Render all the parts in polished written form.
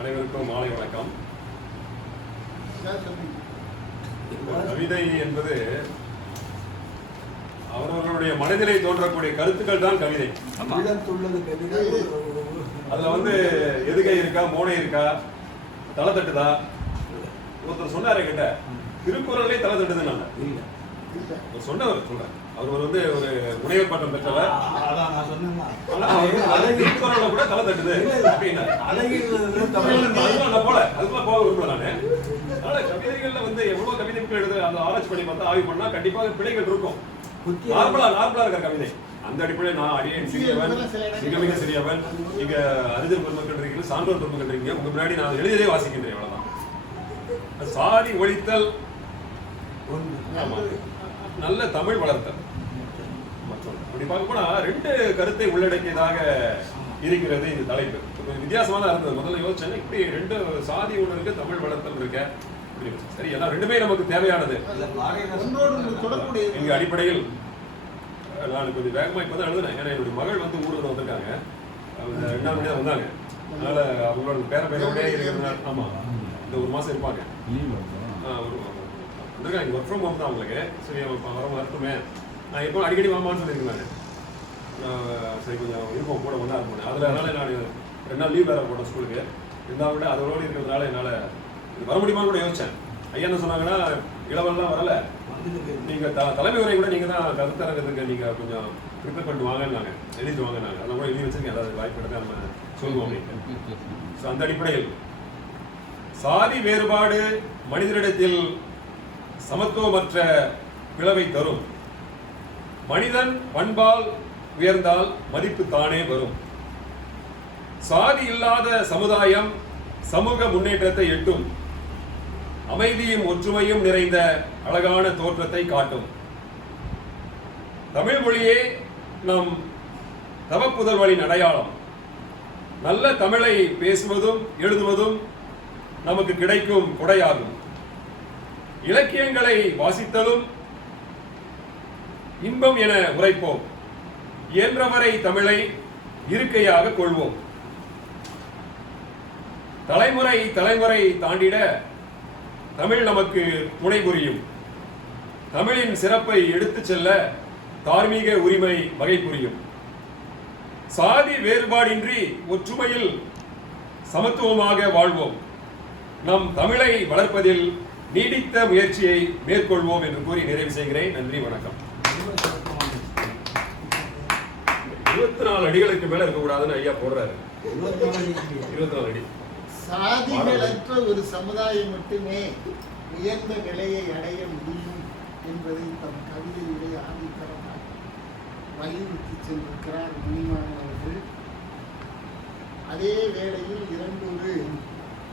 அனைவருக்கும் மாலை வணக்கம். கவிதை என்பது அவரவர்களுடைய மனதிலே தோன்றக்கூடிய கருத்துக்கள் தான் கவிதை. அதுல எதுகை இருக்கா, மோனை இருக்கா, தலை தட்டுதா? ஒருத்தர் சொன்னாரே கிட்ட திருக்குறளே தலை தட்டுதுன்னு சொன்னவர் சொல்ற அவர் ஒரு முனைவர் பட்டம் பெற்றவர். திருக்குறள கூட தலை தட்டுது அப்படின்னா போல அதுக்குள்ள போக விரும்பல நானு. அதனால கவிதைகள்ல எவ்வளவு கவிதைகள் எழுது அந்த ஆராய்ச்சி பண்ணி பார்த்தா ஆய்வு பண்ணா கண்டிப்பாக பிழைகள் இருக்கும். நார்மலா இருக்கிற கவிதை அந்த அடிப்படையில் நான் அடியேன் சிறியவன், மிக மிக சிறியவன். நீங்க அறிஞர் பெருமக்கள் இருக்கீங்க, சான்றோர் பெருமக்கள் இருக்கீங்க, உங்க முன்னாடி நான் எழுதியதே வாசிக்கின்றேன். அவ்வளவுதான். சாதி ஒழித்தல், நல்ல தமிழ் வளர்த்தல். அப்படி பார்க்க போனா ரெண்டு கருத்தை உள்ளடக்கியதாக இருக்கிறது இந்த தலைப்பு. வித்தியாசமா தான் இருந்தது. முதல்ல யோசிச்சேன், இப்படி ரெண்டு சாதி ஒன்று இருக்கு, தமிழ் வளர்த்தல் இருக்க. சரி, எல்லாம் ரெண்டுமே நமக்கு தேவையானது. எங்க அடிப்படையில் நான் கொஞ்சம் வேகமா இப்பதான் எழுதுனேன். ஏன்னா என்னுடைய மகள் ஊருக்கு வந்திருக்காங்க, 2ஆம் மணி தான் வந்தாங்க. அதனால அவங்களோட பேர பையனோட இருக்கிறதுனால ஆமா இந்த ஒரு மாசம் இருப்பாங்க. வந்திருக்காங்க, ஒர்க் ஃப்ரம் ஹோம் தான் அவங்களுக்கு. சரி வர வரட்டுமே, நான் எப்போ அடிக்கடி வாமான்னு சொல்லியிருக்கேன். சரி கொஞ்சம் இருப்போம் கூட ஒன்றா இருப்பேன். அதனால நான் 2 நாள் லீவ் வேற போட்டேன் ஸ்கூலுக்கு. இருந்தால் கூட அதோடு இருக்கிறதுனால என்னால் வர முடியுமான்னு கூட யோசிச்சேன். ஐயா என்ன சொன்னாங்கன்னா, இளவெல்லாம் வரல, நீங்கள் தலைமை உரை கூட நீங்கள் தான் கருத்தரங்கத்துக்கு நீங்கள் கொஞ்சம் ப்ரிப்பேர் பண்ணிட்டு வாங்கினாங்க, எழுதிட்டு வாங்கினாங்க. அதை கூட எழுதி வச்சுருக்கேன், ஏதாவது வாய்ப்பு எடுத்து நம்ம சொல்லுவோம். ஸோ அந்த அடிப்படையில் சாதி வேறுபாடு மனிதனிடத்தில் சமத்துவமற்ற பிளவை தரும். மனிதன் பண்பால் உயர்ந்தால் மதிப்பு தானே வரும். சாதி இல்லாத சமுதாயம் சமூக முன்னேற்றத்தை எட்டும். அமைதியும் ஒற்றுமையும் நிறைந்த அழகான தோற்றத்தை காட்டும். தமிழ் மொழியே நம் தவப்புதல்வனின் அடையாளம். நல்ல தமிழை பேசுவதும் எழுதுவதும் நமக்கு கிடைக்கும் கொடையாகும். இலக்கியங்களை வாசித்தலும் இன்பம் என உரைப்போம். இயன்றவரை தமிழை இருக்கையாக கொள்வோம். தலைமுறை தாண்டிட தமிழ் நமக்கு துணை புரியும். தமிழின் சிறப்பை எடுத்துச் செல்ல தார்மீக உரிமை வகை புரியும். சாதி வேறுபாடின்றி ஒற்றுமையில் சமத்துவமாக வாழ்வோம். நம் தமிழை வளர்ப்பதில் நீடித்த முயற்சியை மேற்கொள்வோம் என்று கூறி நிறைவு செய்கிறேன். நன்றி, வணக்கம். 24 அடிகளுக்கு மேல இருக்கக்கூடாதுன்னு ஐயா போடுறாரு. 24 அடி. சாதிகளற்ற ஒரு சமுதாயம் மட்டுமே உயர்ந்த நிலையை அடைய முடியும் என்பதை தம் கவிதையுடைய ஆதித்தரமாக வலியுறுத்தி சென்றிருக்கிறார் மணிமாறன் அவர்கள். அதே வேளையில் 2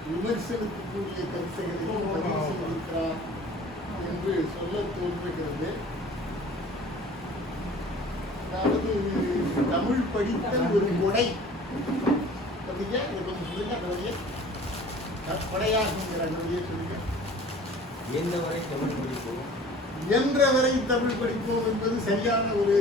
விமர்சனத்துக்குரிய கருத்துகளையும் பதிவு செய்திருக்கிறார் என்று சொல்ல தோன்றுகிறது. அதாவது தமிழ் படித்தல் ஒரு கொடை. கொடையாகுங்கிற கவிதையை சொல்லுங்க. இயன்றவரை தமிழ் படிப்போம். இயன்றவரை தமிழ் படிப்போம் என்பது சரியான ஒரு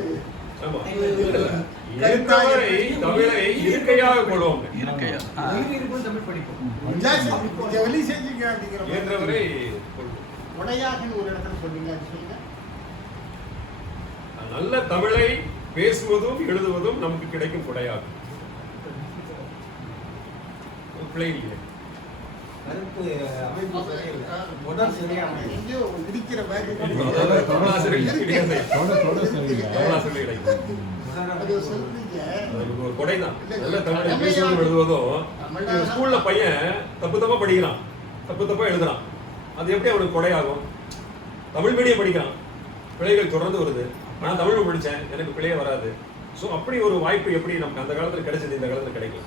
நல்ல தமிழை பேசுவதும் எழுதுவதும் நமக்கு கிடைக்கும் கொடையாகும். ஸ்கூல்ல பையன் தப்பு தப்பா படிக்கிறான், தப்பு தப்பா எழுதுறான், அது எப்படி அவனுக்கு கொடையாகும்? தமிழ் மீடியம் படிக்கிறான், பிழைகள் தொடர்ந்து வருது. நான் தமிழ் படிச்சேன், எனக்கு பிழையே வராது. ஸோ அப்படி ஒரு வாய்ப்பு எப்படி நமக்கு அந்த காலத்துல கிடைச்சது, இந்த காலத்துல கிடைக்கும்?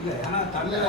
இல்ல, ஏன்னா தமிழ்ல